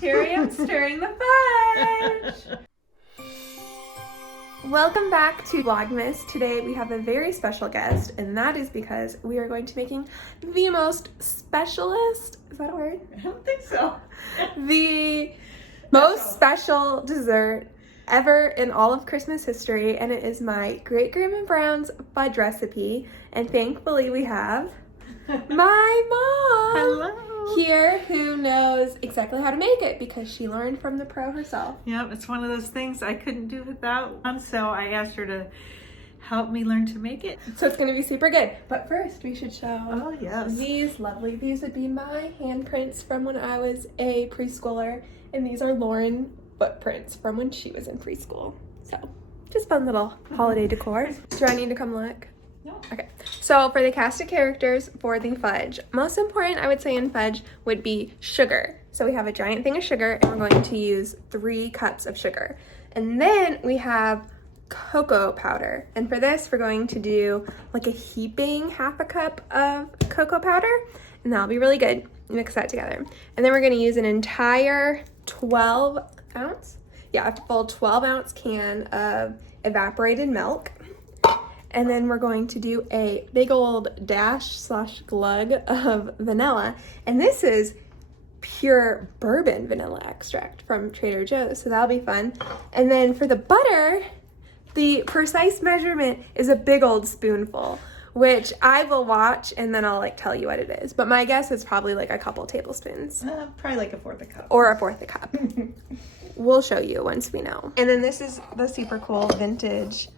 Here I am stirring the fudge. Welcome back to Vlogmas. Today we have a very special guest, and that is because we are going to be making the most specialist, is that a word? I don't think so. The most special dessert ever in all of Christmas history, and it is my Great Grandma Brown's fudge recipe. And thankfully we have my mom here who knows exactly how to make it because she learned from the pro herself. Yep, it's one of those things I couldn't do without, so I asked her to help me learn to make it. So it's going to be super good. But first we should show these would be my handprints from when I was a preschooler, and these are Lauren footprints from when she was in preschool. So just fun little holiday decor. Do I need to come look? No. Okay, so for the cast of characters for the fudge, most important I would say in fudge would be sugar. So we have a giant thing of sugar, and we're going to use 3 cups of sugar. And then we have cocoa powder. And for this, we're going to do like a heaping half a cup of cocoa powder, and that'll be really good. Mix that together. And then we're going to use an entire 12 ounce, a full 12 ounce can of evaporated milk. And then we're going to do a big old dash/glug of vanilla. And this is pure bourbon vanilla extract from Trader Joe's, so that'll be fun. And then for the butter, the precise measurement is a big old spoonful, which I will watch and then I'll tell you what it is. But my guess is probably like a couple tablespoons. Probably like a fourth a cup. Or a fourth a cup. We'll show you once we know. And then this is the super cool vintage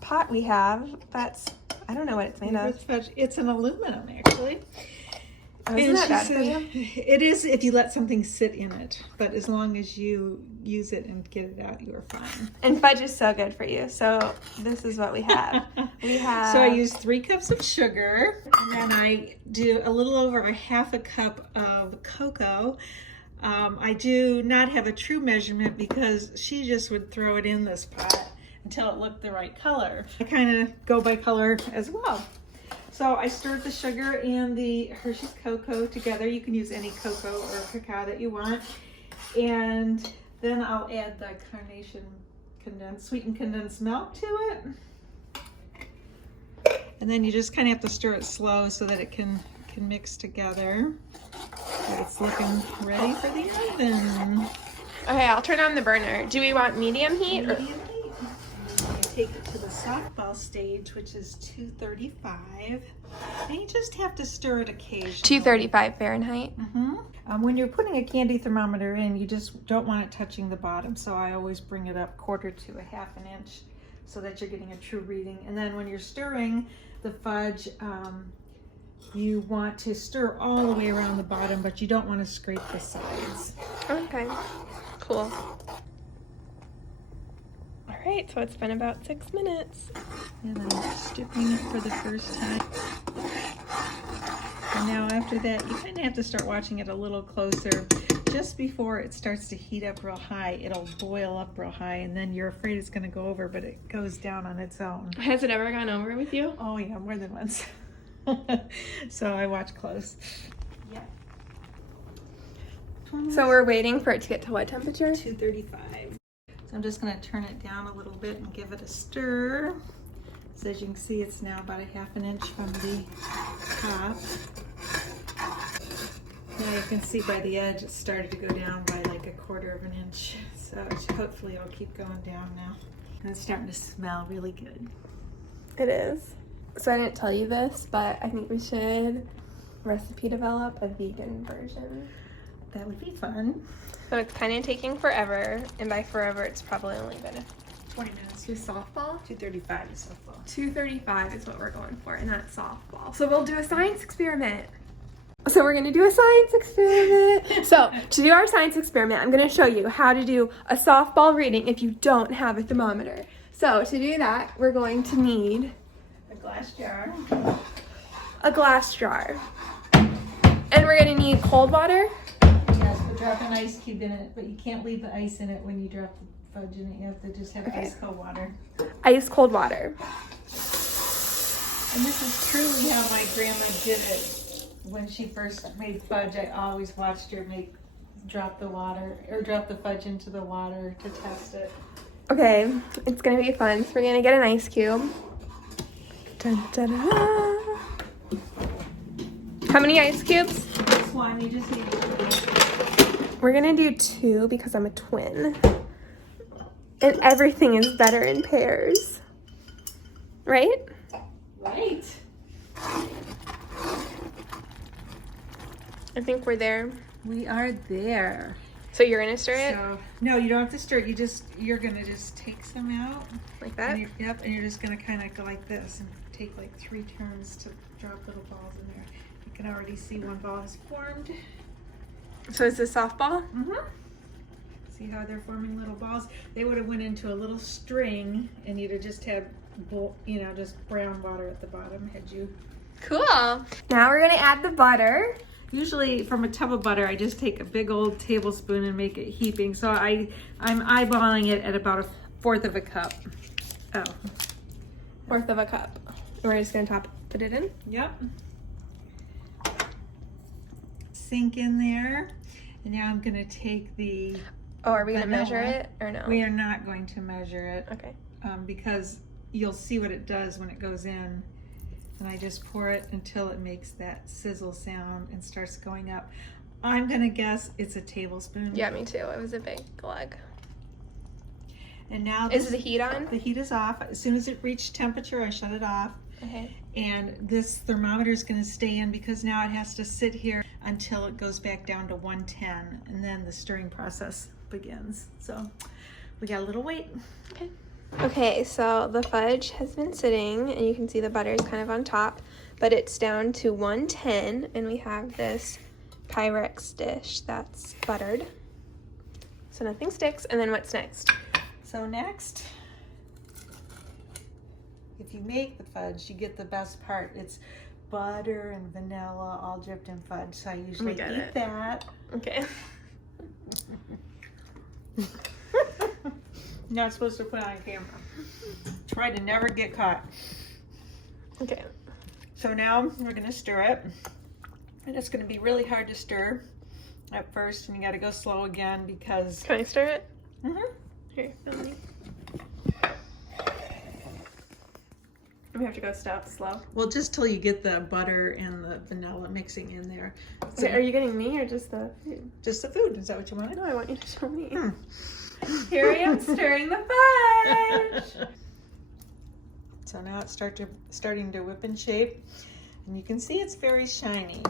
pot we have. That's, I don't know what it's made of. It's an aluminum, actually. Oh, isn't that bad for you? It is if you let something sit in it, but as long as you use it and get it out, you are fine. And fudge is so good for you, so this is what we have. So I use 3 cups of sugar, and then I do a little over a half a cup of cocoa. I do not have a true measurement because she just would throw it in this pot until it looked the right color. I kind of go by color as well. So I stirred the sugar and the Hershey's cocoa together. You can use any cocoa or cacao that you want. And then I'll add the carnation sweetened condensed milk to it. And then you just kind of have to stir it slow so that it can mix together. But it's looking ready for the oven. Okay, I'll turn on the burner. Do we want medium heat? Medium heat. I take it to the softball stage, which is 235. And you just have to stir it occasionally. 235 Fahrenheit. When you're putting a candy thermometer in, you just don't want it touching the bottom. So I always bring it up 1/4 to 1/2 inch so that you're getting a true reading. And then when you're stirring the fudge, you want to stir all the way around the bottom, but you don't want to scrape the sides. Okay, cool. All right, so it's been about 6 minutes. And I'm stirring it for the first time. And now after that, you kind of have to start watching it a little closer. Just before it starts to heat up real high, it'll boil up real high, and then you're afraid it's going to go over, but it goes down on its own. Has it ever gone over with you? Oh yeah, more than once. So I watch close. Yeah. So we're waiting for it to get to what temperature? 235. So I'm just going to turn it down a little bit and give it a stir. So as you can see, it's now about 1/2 inch from the top. Now you can see by the edge it started to go down by like 1/4 inch. So hopefully it'll keep going down now. And it's starting to smell really good. It is. So I didn't tell you this, but I think we should recipe develop a vegan version. That would be fun. So it's kind of taking forever, and by forever it's probably only been 20 minutes to softball. 235 is softball. 235 is what we're going for, and that's softball. So we'll do a science experiment. So we're gonna do a science experiment. So to do our science experiment, I'm gonna show you how to do a softball reading if you don't have a thermometer. So to do that, we're going to need a glass jar. A glass jar. And we're gonna need cold water. Yes, but drop an ice cube in it, but you can't leave the ice in it when you drop the fudge in it. You have to just have ice cold water. Ice cold water. And this is truly how my grandma did it. When she first made fudge, I always watched her drop the water, or drop the fudge into the water to test it. Okay, it's gonna be fun. So we're gonna get an ice cube. Dun, dun, dun. How many ice cubes? Just one, you just need one. We're gonna do 2 because I'm a twin. And everything is better in pairs. Right? Right. I think we're there. We are there. So you're gonna stir it? So, no, you don't have to stir it. You're gonna just take some out. Like that? And yep, and you're just gonna kind of go like this and take like 3 turns to drop little balls in there. You can already see one ball has formed. So is this softball? Mm-hmm. See how they're forming little balls? They would have went into a little string, and you'd have just had, just brown water at the bottom had you. Cool. Now we're gonna add the butter. Usually from a tub of butter, I just take a big old tablespoon and make it heaping. So I'm eyeballing it at about 1/4 of a cup. Oh. 1/4 of a cup. We're just gonna put it in. Yep. Sink in there. And now I'm gonna take the Oh, are we gonna vanilla. measure it or no? We are not going to measure it. Okay. Because you'll see what it does when it goes in. And I just pour it until it makes that sizzle sound and starts going up. I'm gonna guess it's a tablespoon. Yeah, me too. It was a big glug. And now Is the heat on? The heat is off. As soon as it reached temperature, I shut it off. Okay. And this thermometer is gonna stay in because now it has to sit here until it goes back down to 110, and then the stirring process begins. So we got a little wait. Okay. Okay, so the fudge has been sitting, and you can see the butter is kind of on top, but it's down to 110, and we have this Pyrex dish that's buttered, so nothing sticks. And then what's next? So next, if you make the fudge, you get the best part. It's butter and vanilla all dripped in fudge, so I usually eat that. Okay. Not supposed to put on camera. Try to never get caught. Okay. So now we're gonna stir it. And it's gonna be really hard to stir at first, and you gotta go slow again because... Can I stir it? Mm-hmm. Here, film me. We have to go slow. Well, just till you get the butter and the vanilla mixing in there. So, Okay, are you getting me or just the food? just the food, is that what you wanted? No, I want you to show me. Hmm. Here I am stirring the fudge. So now it's starting to whip in shape, and you can see it's very shiny.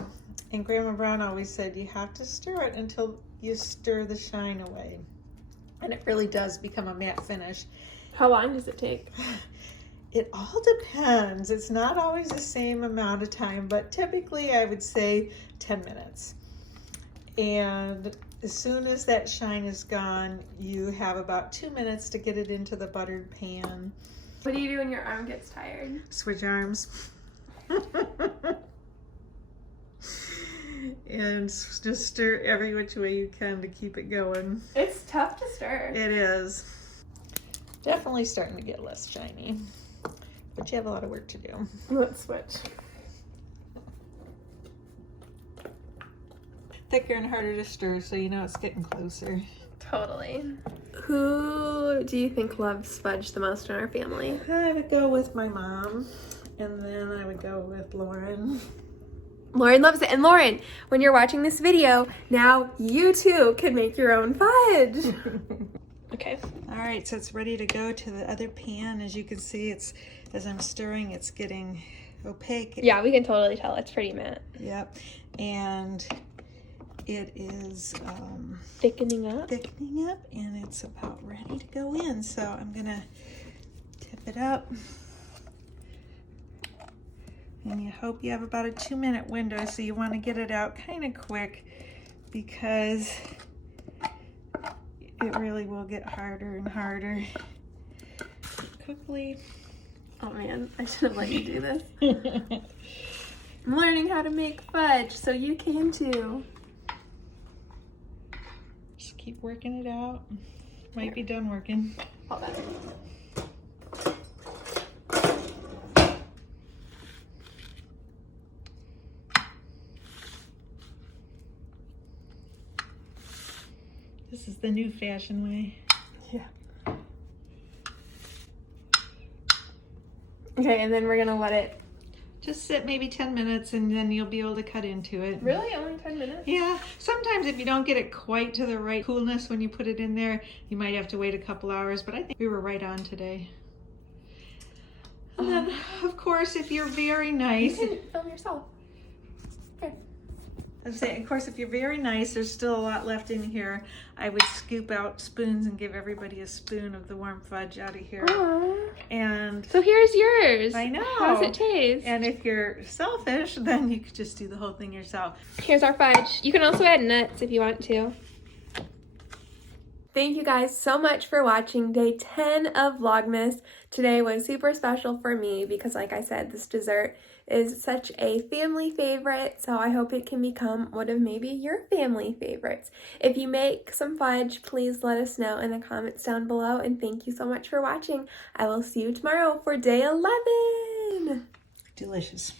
And Grandma Brown always said you have to stir it until you stir the shine away. And it really does become a matte finish. How long does it take? It all depends. It's not always the same amount of time, but typically I would say 10 minutes. And as soon as that shine is gone, you have about 2 minutes to get it into the buttered pan. What do you do when your arm gets tired? Switch arms. And just stir every which way you can to keep it going. It's tough to stir. It is. Definitely starting to get less shiny, but you have a lot of work to do. Let's switch. Thicker and harder to stir, so you know it's getting closer. Totally. Who do you think loves fudge the most in our family? I would go with my mom, and then I would go with Lauren. Lauren loves it. And Lauren, when you're watching this video, now you too can make your own fudge. Okay. All right, so it's ready to go to the other pan. As you can see, it's as I'm stirring, it's getting opaque. Yeah, we can totally tell. It's pretty matte. Yep, and it is Thickening up. and it's about ready to go in. So I'm gonna tip it up. And you hope you have about a 2-minute window, so you want to get it out kind of quick because it really will get harder and harder quickly. Oh man, I should have let you do this. I'm learning how to make fudge, so you can too. Just keep working it out. Might be done working. Hold on. This is the new fashion way. Yeah. Okay, and then we're gonna let it just sit maybe 10 minutes and then you'll be able to cut into it. Really? Only 10 minutes? Yeah. Sometimes if you don't get it quite to the right coolness when you put it in there, you might have to wait a couple hours, but I think we were right on today. And then, of course, if you're very nice... You can film yourself. Okay. I was saying, of course, if you're very nice, there's still a lot left in here. I would scoop out spoons and give everybody a spoon of the warm fudge out of here. Aww. And so here's yours. I know. How's it taste? And if you're selfish, then you could just do the whole thing yourself. Here's our fudge. You can also add nuts if you want to. Thank you guys so much for watching day 10 of Vlogmas. Today was super special for me because, like I said, this dessert is such a family favorite, so I hope it can become one of maybe your family favorites. If you make some fudge, please let us know in the comments down below, and thank you so much for watching. I will see you tomorrow for day 11. Delicious.